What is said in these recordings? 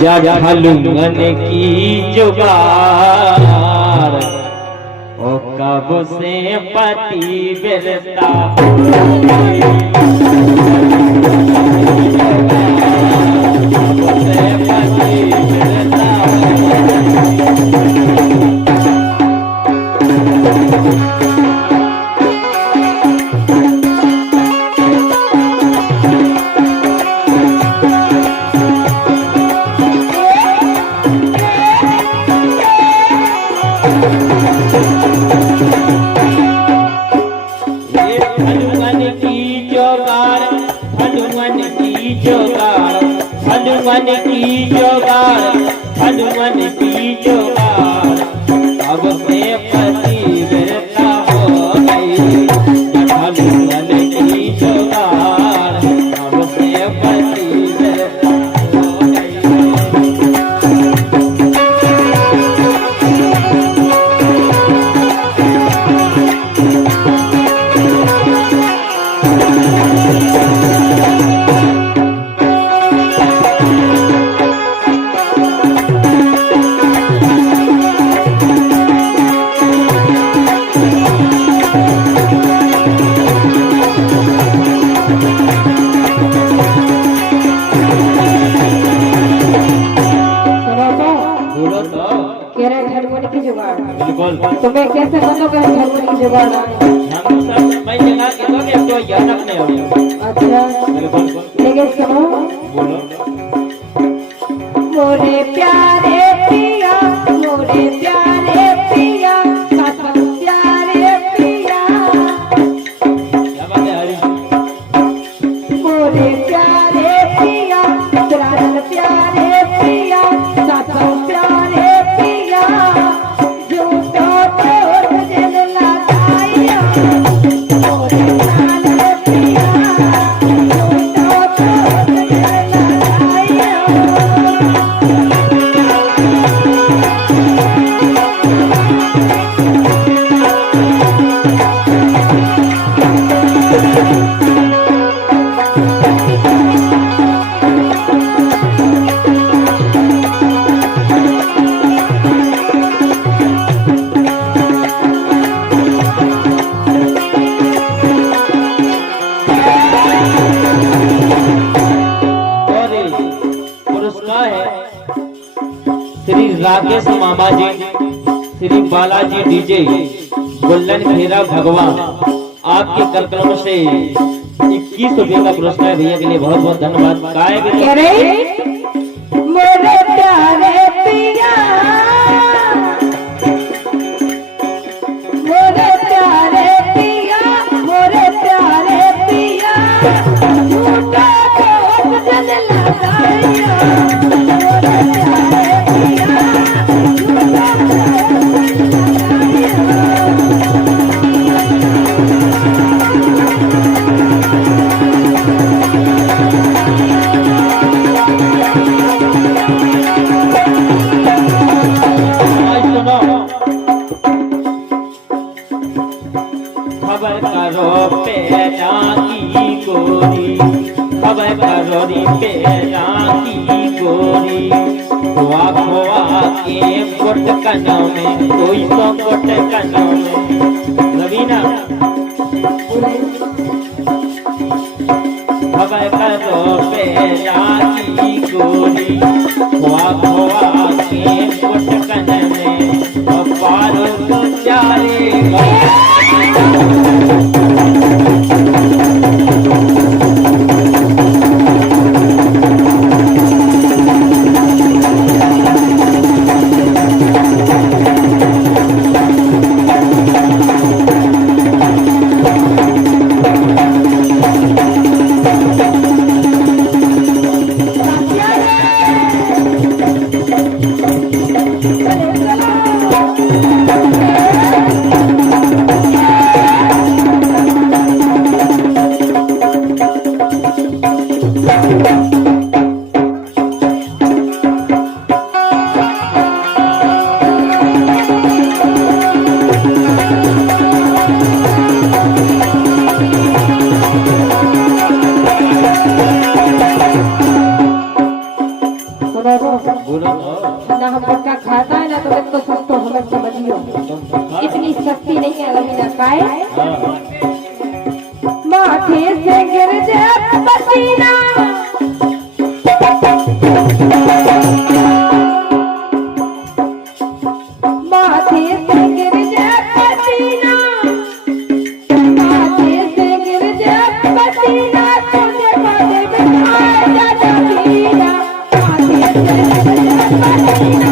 जग हलुमन की जुगार ओ कब से पति बिरता हनुमान की जोगार हनुमान की जोगार हनुमान की जोगार हनुमान की जोगार अब से पति बिरता हो गई हनुमान की जोगार अब से पति बिरता हो गई। तुम्हें कैसे बनोगे हनुमान की जुगाड़? हम सब मैं जगह के दोगे तो याद नहीं होगा। अच्छा लेकिन सुनो बोलो। मोरे प्यारे पिया मोरे प्यारे पिया कसम प्यारे पिया क्या बात है हरी? मोरे प्यारे पिया प्राण प्यारे पिया कसम प्यारे पिया झूठो तो दिल लगाया मोरे प्यारे पिया झूठो तो दिल लगाया। श्री राकेश मामा जी, श्री बालाजी डीजे, गोल्डन खेरा भगवान, आपके कार्यक्रम से 21 रुपये का पुरस्कार भैया के लिए बहुत बहुत धन्यवाद। मेरे प्यारे पिया मोरे प्यारे पिया मोरे प्यारे पिया झूठा कोट जल लगाया मोरे प्यारे पिया झूठा कोट खबर करो पेड़ा की गोरी, खबर करो री पेड़ा की गोरी, खोआ खोआ के कोट कनों में कोई तो कोट कनों में रवीना। खबर करो पेड़ा की गोरी, खोआ खोआ के कोट कनों में पारो तो चारे Yeah. बोलो तो। ना हम गुटखा खाता है ना तो मैं तो सब तो हमें समझियो इतनी शक्ति नहीं है रवीना पाए माथे से गिर जाए पसीना माथे से गिर जाए पसीना माथे से गिर जाए पसीना तुझे बादे में आए जाता पीना माथे से गिर जाए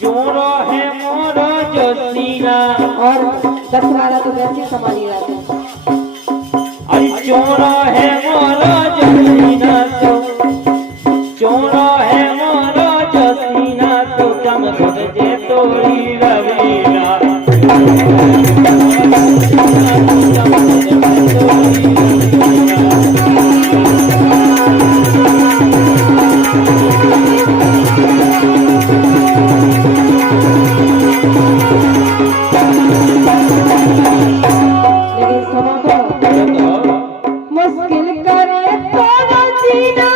चोरो है मोरो जो सीना और 10-12 तो वैसे संभाली रहते हैं अरे चोरो है मोरो जो सीना तो चोरो है मोरो जो सीना तो कम खुद जे तोरी रवीना लेकिन सुनो तो मुश्किल करे तो जीना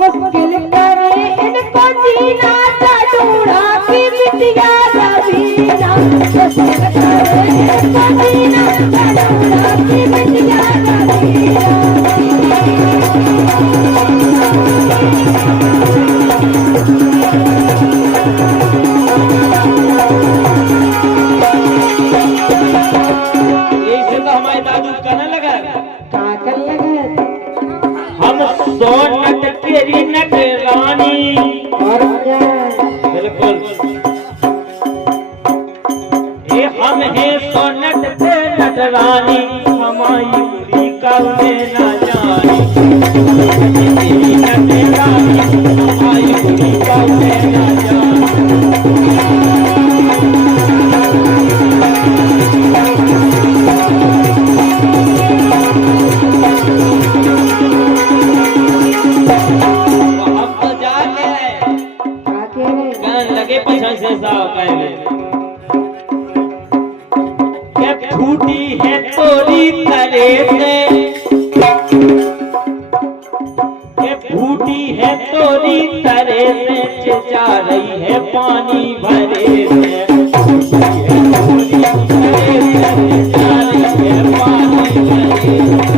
मुश्किल करे इनको जीना ढूंढा की बिटिया रवीना मुश्किल करे इनको जीना ढूंढा की बिटिया रवीना ऐसे तो हमारे दादू कहने लगा का कर लगा हम 100 नट तेरी नट रानी और क्या बिल्कुल ये हम हैं 100 नट ते नट रानी हमारी पूरी कौने न जानी तेरी नट रानी हमारी पूरी कौने न जानी हम तो जाके आके कहने लगे पीछे से साफ कहने के फूटी है तोरी तले से के फूटी है तोरी तले से चिचा रही है पानी भरे से फूटी है तोरी तले से चिचा रही है पानी भरे से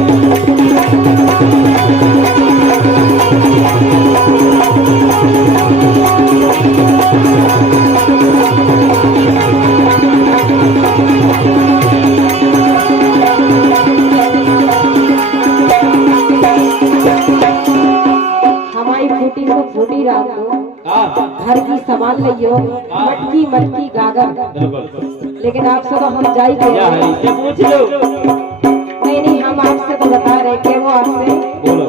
हमारी फूटी को फूटी रात को घर की संभाल लियो मटकी मटकी गागर बिल्कुल लेकिन आपसे तो हम जाई के क्या है ये पूछ लो नहीं हम आपसे तो बता रहे कि वो आपसे बोलो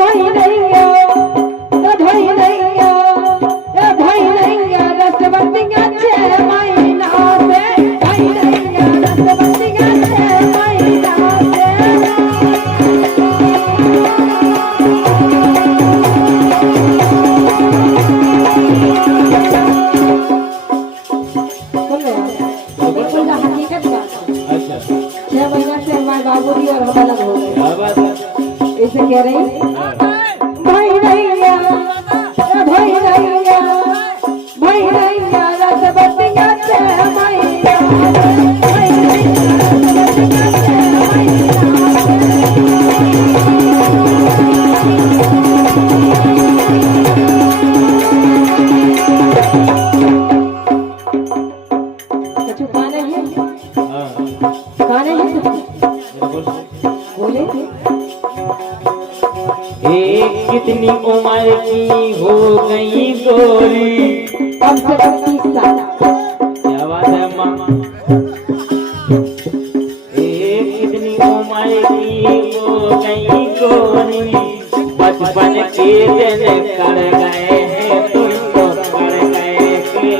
कहीं नहीं गया तो भाई नहीं गया ए भाई नहीं गया रसवंतिया 6 महीना से भाई नहीं गया रसवंतिया 6 महीना से सुन रहे हो बिल्कुल हकीकत बात है अच्छा 6 महीना से हमारे बाबूजी और हम अलग हो गए क्या बात है ऐसे कह रही भाई नहीं गया भाई नहीं गया भाई नहीं गया रसवंतिया 6 महीना भाई नहीं गया रसवंतिया 6 महीना छुपाने हैं गाने हैं बोले कितनी उम्र की हो गई गोरी कम से कम 30 साल क्या बात है माँ कितनी उम्र की हो गई गोरी बचपन के दिन कर गए हैं तुमको कर गए के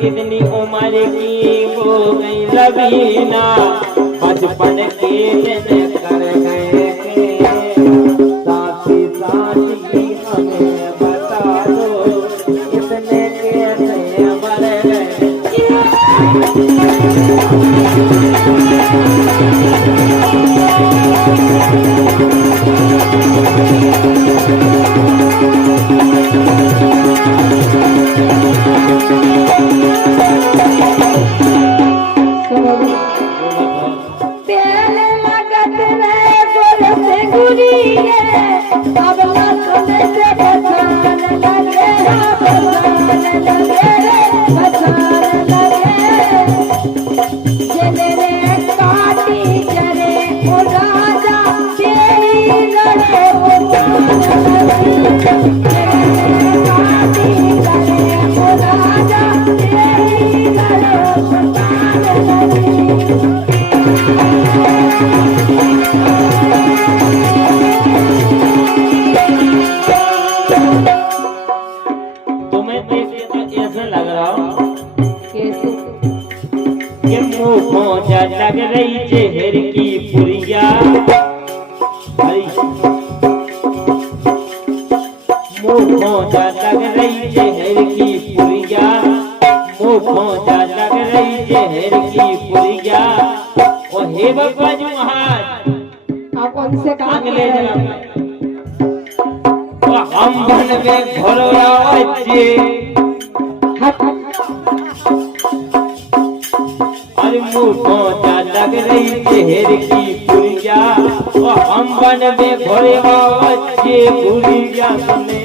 कितनी उम्र की हो गई लबीना बचपन के दिन कर गए साथी साथी हमें बता दो इतने कैसे मर पहले लगत रे गोर से गुरिये अब लखन से बचान लगे बचान लगे जने रे काटी जरे ओ राजा तेरी लड़े बचान लगे काटी जरे ओ राजा तेरी लड़े बचान लगे तुम्हें देख के तो ऐसा लग रहा हो कैसे कि मुंह पहुंचा लग रही जहर की पुरिया मुंह पहुंचा लग रही जहर की पुरिया मुंह पहुंचा लग रही जहर की पुरिया और हे बाबा जो हाथ आप उनसे कहा अगले जन्म हम बन में घोड़ा बच्चे अरे मुंह पहुंचा लग रही जहर की पुरिया और हम बन में घोड़े बच्चे पुरिया सुने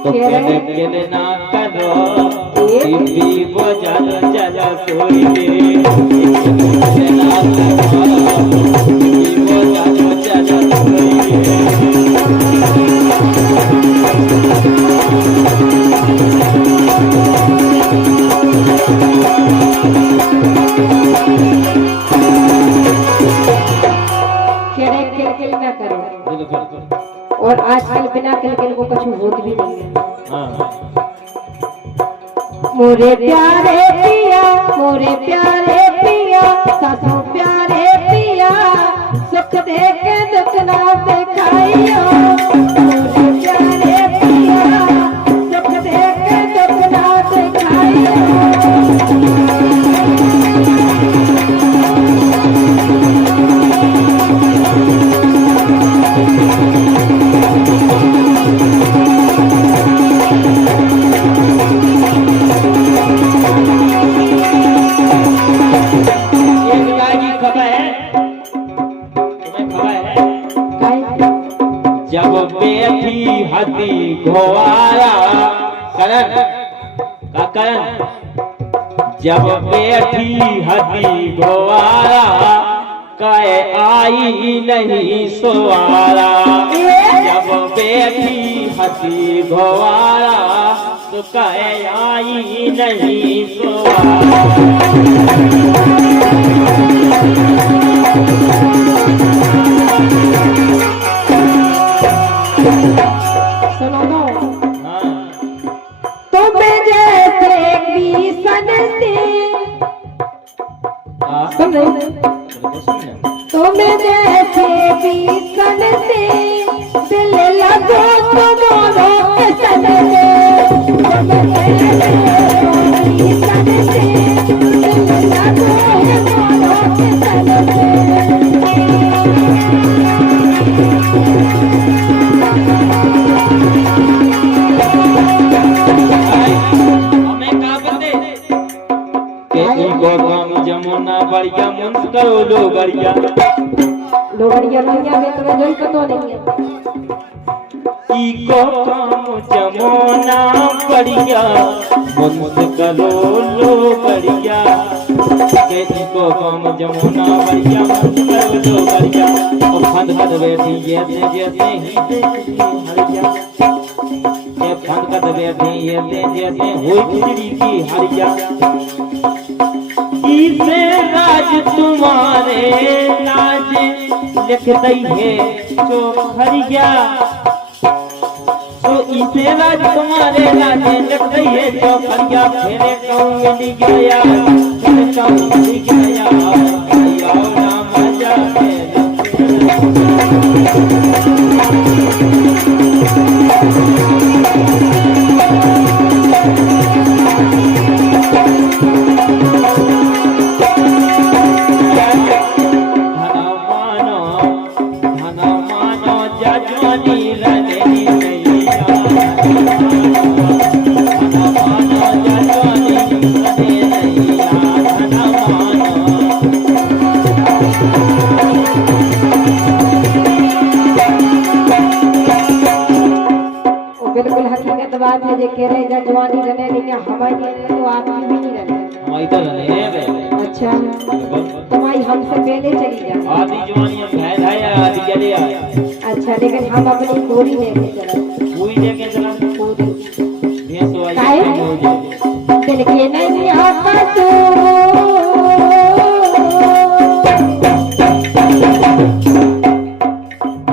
तो केले ना करो टीवी बजाल जला कोई दे केले ना करो टीवी बजाल जला कोई केले ना करो और आजकल बिना केले को कुछ होत भी नहीं है मोरे प्यारे पिया सासू प्यारे पिया सुख दे के दुख ना दिखाइयो मोरे प्यारे पिया सुख दे के दुख ना दिखाइयो जब बैठी हती घोवारा करण का करण जब बैठी हती घोवारा कहे आई नहीं सोवारा जब बैठी हती घोवारा तो कहे आई नहीं सोवारा सुनो तुम्हें जैसे किसन से तुम्हें जैसे किसन से दिल लगो तो दोनों के सन से किसन से दिल लगो दोनों के सन से जमुना बढ़िया मुंस करो लोगड़िया लोगड़िया में तुम्हें जोई पतो नहीं है को काम जमुना बढ़िया मुंस करो लोगड़िया को काम जमुना बढ़िया मुंस करो लोगड़िया और फंद फंद बैठी जैसे जैसे ही हरिया खंडकत बैठे ये दे जैसे हुई खिचड़ी की हरिया इसे राज तुम्हारे लाज लिख दई है चोखरिया तो इसे राज तुम्हारे लाज लिख दई है चोखरिया फेरे कहूँ मिल गया फिर कहूँ मिल गया आया ना मजा बिल्कुल हकीकत बात है जे कह रहे हैं जवानी रहने लेकिन हमारी तो आपकी भी नहीं रहने हमारी तो रहने है बे अच्छा तुम्हारी हमसे पहले चली जा आधी जवानी हम भैंस है या आधी चले आया अच्छा लेकिन हम अपनी पूरी लेके चला कोई लेके चला पूरी भैंस तो आई काहे? हो जाए दिल के नहीं आता तू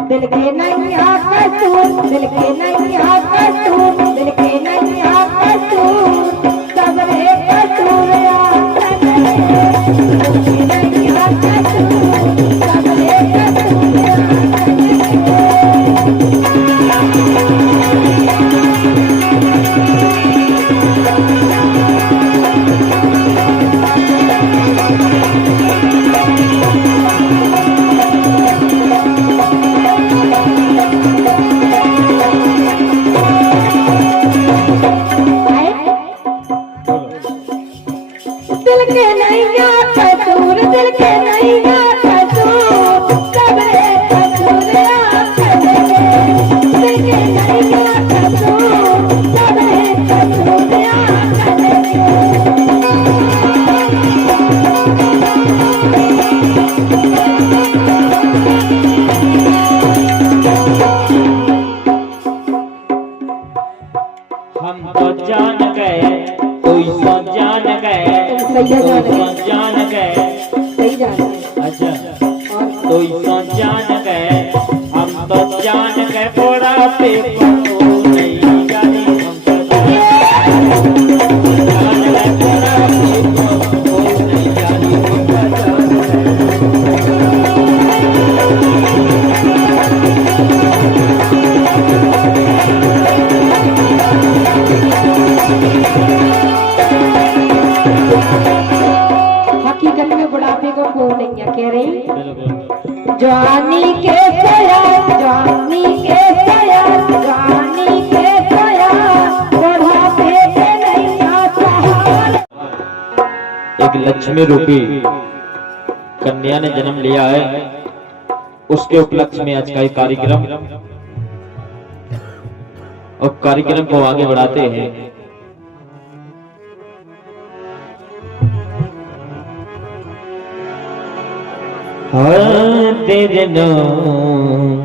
दिल के नहीं आता तू दिल के नहीं आता तू दिल के नहीं आता तू सब रे कसूर दिल के नहीं आता तू सब रे दिल के नहीं आता तूर दिल के नहीं आता तूर सब रे कसूर दिल के नहीं आता तूर सब रे कसूर हम तो जान गए कोई सो जान गए सही कोई जान सो जान गए सही जान अच्छा और कोई सो जान गए हम तो जान गए थोड़ा पे को नहीं जाने हम तो जान गए थोड़ा पे को नहीं जाने हम तो जान हकीकत में बुढ़ापे को कोई नहीं है कह रही बिल्कुल जवानी के सया जवानी के सया जवानी के सया बुढ़ापे के नहीं आता एक लक्ष्मी रूपी कन्या ने जन्म लिया है उसके उपलक्ष्य में आज का एक कार्यक्रम और कार्यक्रम को आगे बढ़ाते हैं तेरे नाम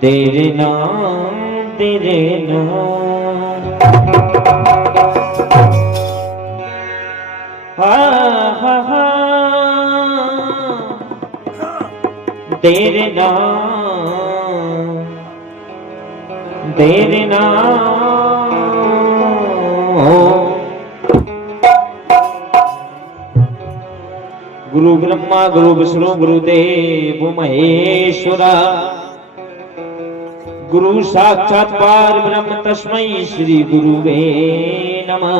तेरे नाम तेरे नाम तेरे नाम तेरे नाम गुरु ब्रह्मा गुरु विष्णु गुरुदेव महेश्वरा गुरु साक्षात पार ब्रह्म तस्मै श्री गुरुवे नमः।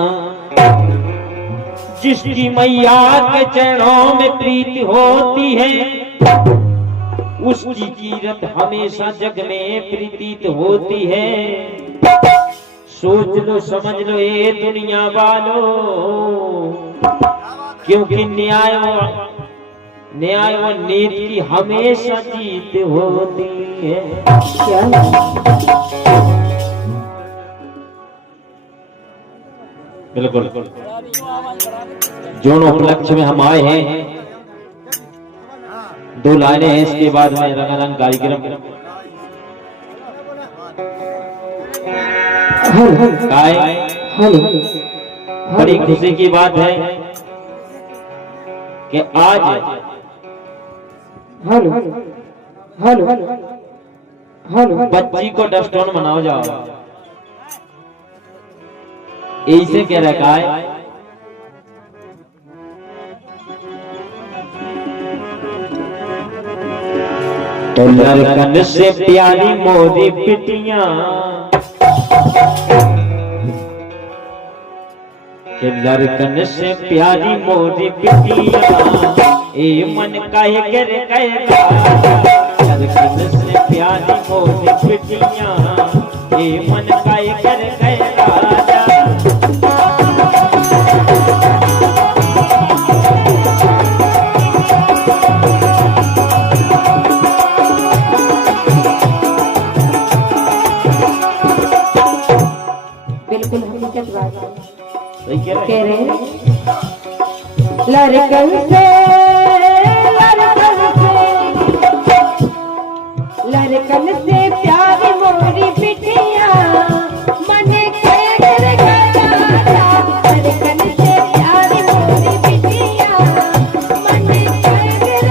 जिसकी मैया के चरणों में प्रीति होती है उसकी कीरत हमेशा जग में प्रतीत होती है। सोच लो समझ लो ये दुनिया वालों, क्योंकि न्याय और नीति की हमेशा जीत होती है। बिल्कुल जो उपलक्ष्य में हम आए हैं, दो लाइनें हैं, इसके बाद में रंगारंग कार्यक्रम। काय बड़ी खुशी की बात है कि आज बच्ची को डस्टोन बनाओ जाओ। ऐसे कह रखा है तो लड़कन से प्यारी मोरी पिटियां, कि लड़कन से प्यारी मोरी पिटियां ए मन का ये कर कहेगा। लड़कन से प्यारी मोरी पिटियां ए मन का ये कर कहेगा। बिल्कुल हकीकत बात है। सही कह रहे हैं लड़कन से प्यारी मोरी पिटियां मन कर गया। लड़कन से प्यारी मोरी पिटियां मन कर गया।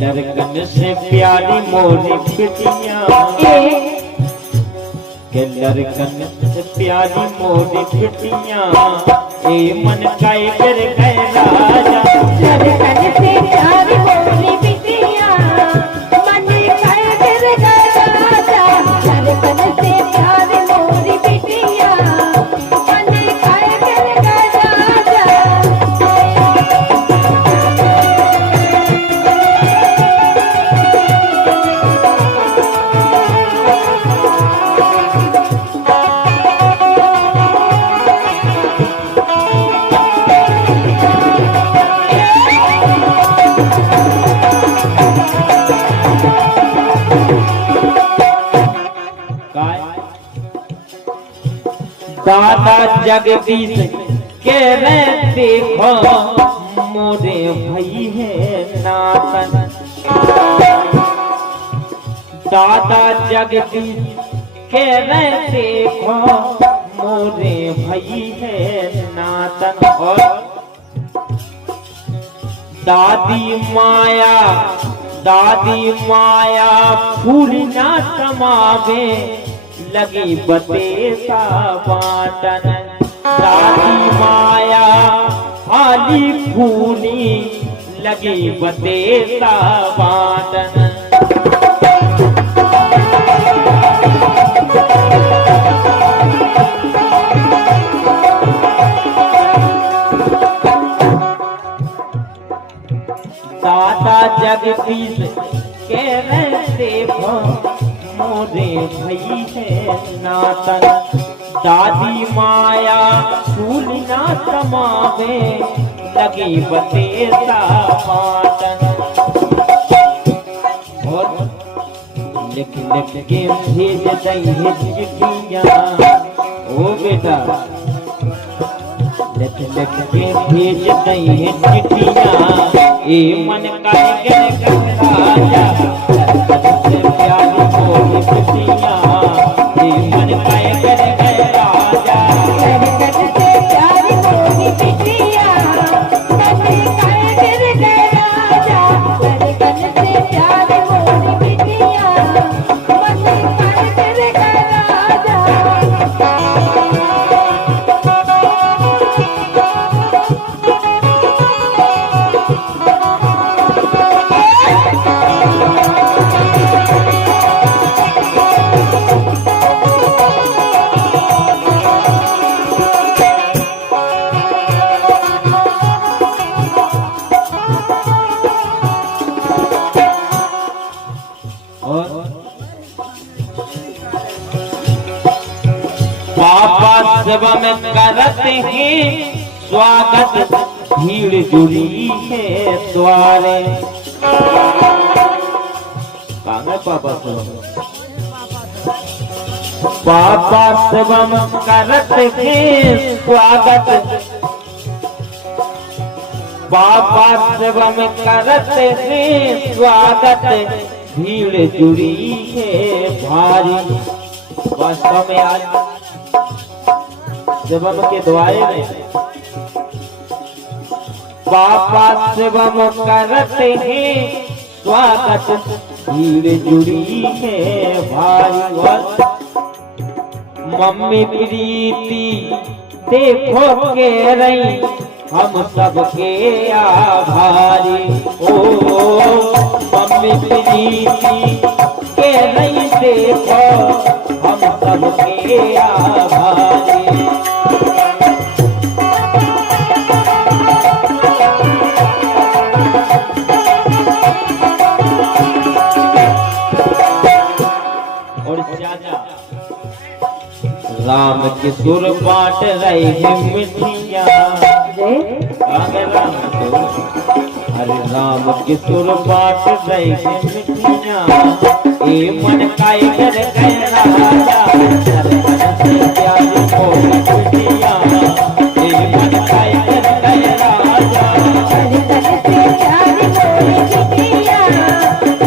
लड़कन से प्यारी मोरी पिटियां, के लड़कन से प्यारी मोरी पिटियां ए मन का कर गए राजा। लड़कन से प्यारी मोरी पिटियां मन कर गए राजा। लड़कन से प्यारी मोरी पिटियां मन कर गए राजा। दादा जगदीश के रे देखो मोरे भाई है नातन। दादा जगदीश के रे देखो मोरे भाई है नातन। और दादी माया फूल ना समावे लगी बतेसा बाटन। दादी माया आली फूली लगी बतेसा बाटन। दादा जगदीश के देखो मोरे भई है नातन। दादी माया फूल ना समावे लगी बतेसा बाटन। और लिख लिख के भेज दई है चिट्ठियां ओ बेटा। लिख लिख के भेज दई है चिट्ठियां ए मन का कर राजा। सबसे प्यारी मोरी पिटियां ए मन का कर राजा। लड़कन से प्यारी मोरी पिटियां मन कर गए राजा। लड़कन से प्यारी मोरी पिटियां मन कर गए राजा। सब में करते हैं स्वागत, भीड़ जुड़ी है द्वारे। पापा सब में करते हैं स्वागत, पापा सब में करते हैं स्वागत, भीड़ जुड़ी है भारी। वास्तव में आज शिवम के द्वारे में पापा शिवम करते हैं स्वागत, भीड़ जुड़ी है भारी। मम्मी प्रीति देखो के रही हम सबके आभारी। ओ मम्मी प्रीति के रही देखो हम सबके आभारी। राम के सुर बांट रही मिठिया, अरे राम के सुर बांट रही मिठिया, ए मन काई कर गया राजा, प्यारी को मिठिया, ए मन काई कर गया राजा, प्यारी को मिठिया,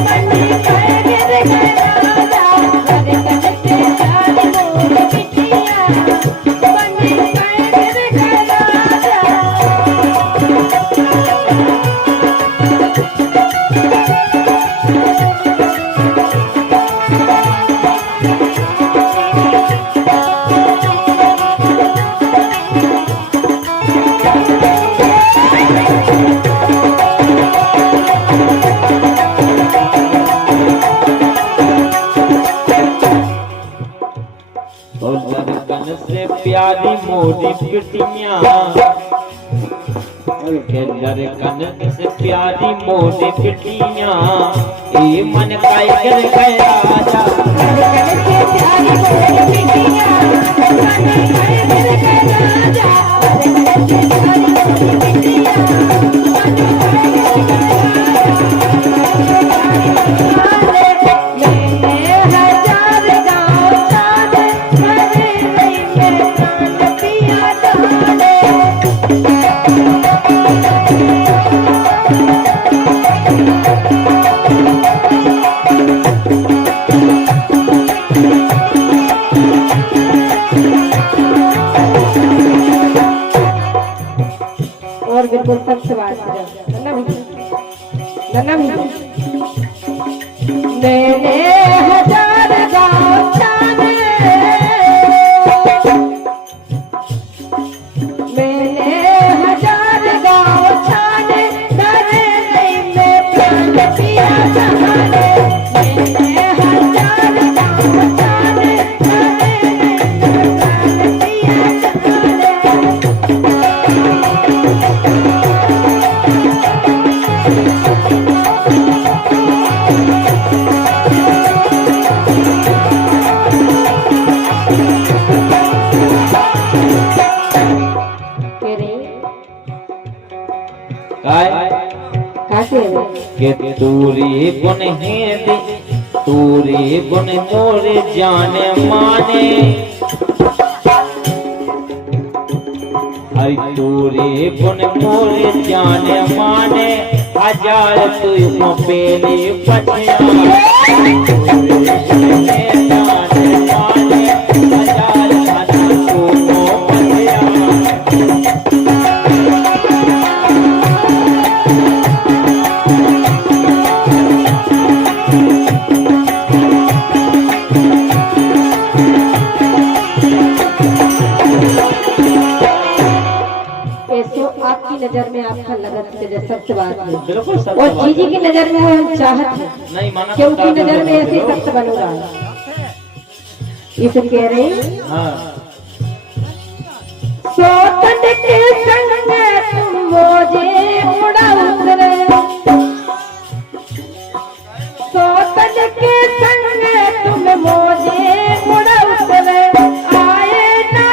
मन काई कर गया राजा। से प्यारी मोरी पिटिया, कन से प्यारी मोरी पिटिया, ए मन काई कर गया राजा, से प्यारी मोरी पिटिया, मन काई कर गया राजा, से प्यारी मोरी पिटिया, मन काई कर और बिल्कुल सबसे बात मैंने हजार गाँव जाने, मैंने हजार गाँव जाने, डरे नहीं मैं प्राण पिया जाने, मैंने हजार गाँव जाने, डरे नहीं मैं प्राण पिया जाने। के तूरी गुण है दे, तूरी गुण मोरे जाने माने, हरि तूरी गुण मोरे जाने माने, हजार तू पेली पछया, नजर में आपका लगत के सत्य बात है, बिल्कुल सत्य और जीजी की नजर में वो चाहत है नहीं माना, क्योंकि नजर में ऐसे सत्य बन रहा है। इसे कह रहे सोतन के संग तुम मुझे उड़ा उतरे, सोतन के संग तुम मुझे उड़ा उतरे, आए ना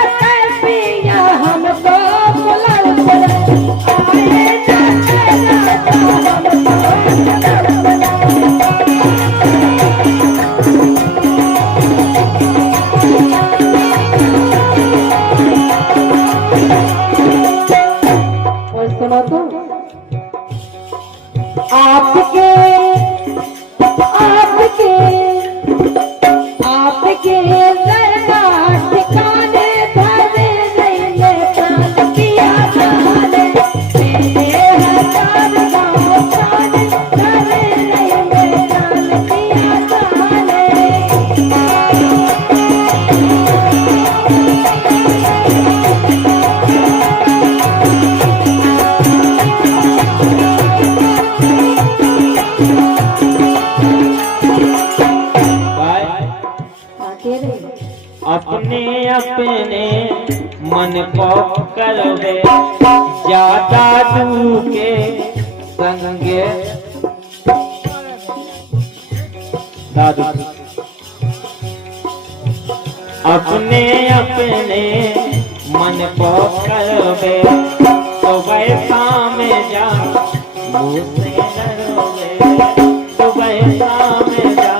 मन को करवे ज्यादा दू के संगे दादू अपने अपने मन को करवे तो वैसा में जा मुझसे न रोवे तो वैसा में जा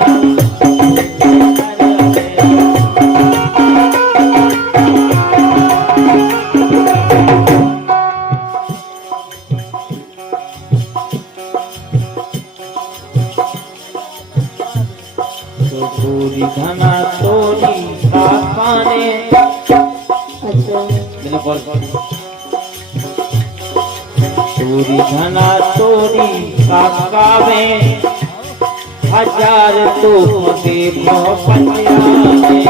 पूरी घना तोरी काकाने बिल्कुल पूरी घना तोरी काकावे हजार तो मगे पंजाबे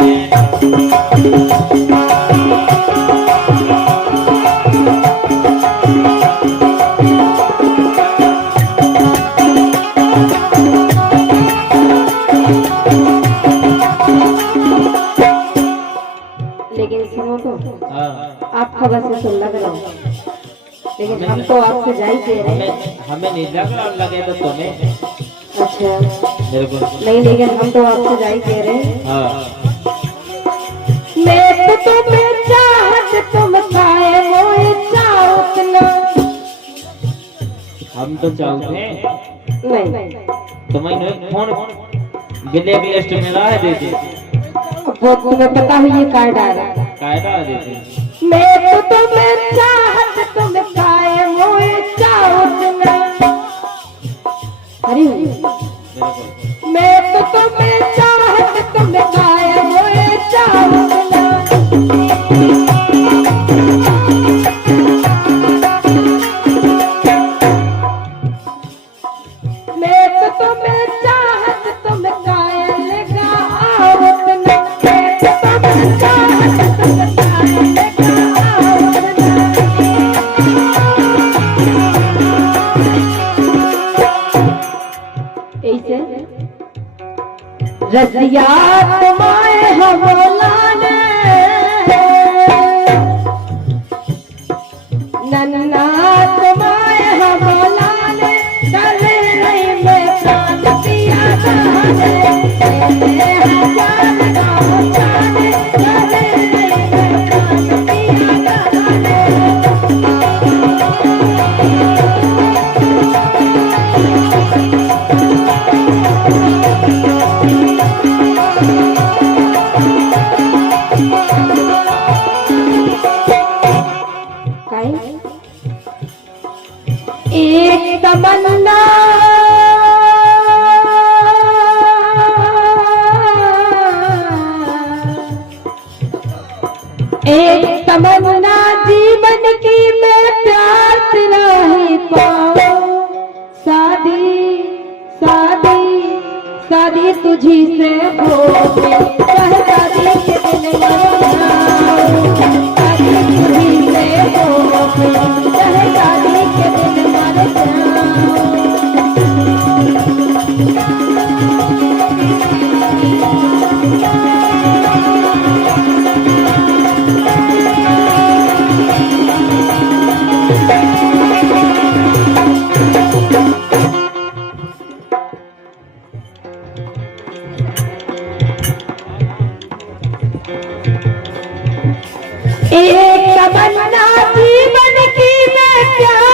लेकिन सुनो तो आप खबर से तो लग रहा हूँ, लेकिन हम तो आपसे जाई दे रहे हैं। हमें नहीं लग रहा, लगे तो तुम्हें। अच्छा बिल्कुल नहीं, लेकिन हम तो आपसे जाई दे रहे हैं। हाँ मैं तो तुम्हें चाहत तुम खाए मोए चाहत ना। हम तो चाहते हैं नहीं तुम्हें फोन गिले लिस्ट में ला देते वो तुम्हें पता है ये कार्ड आ रहा है। कायदा देते मैं तो तुम्हें चाहत तुम खाए मोए चाहत ना। हरी बिल्कुल मैं तो तुम्हें चाहत तुम खाए मोए चाहत ना। मैं तो तुम्हें चाहत तुम कायल का आवत ना। मैं तो तुम्हें चाहत तुम कायल का आवत ना। ऐसे रसिया तुम्हारे हवलाने नन्ना तुम्हारे हवलाने करे नहीं मैं प्राण दिया जाने हजार गाँव जाने करे नहीं मैं प्राण दिया जाने। एक तमन्ना जीवन की मैं प्यार तेरा ही पाऊं। शादी शादी शादी तुझी से हो चाहे शादी के दिन मरो शादी तुझी से हो चाहे शादी के दिन मर जाऊं। एक तमन्ना जीवन की मैं प्यार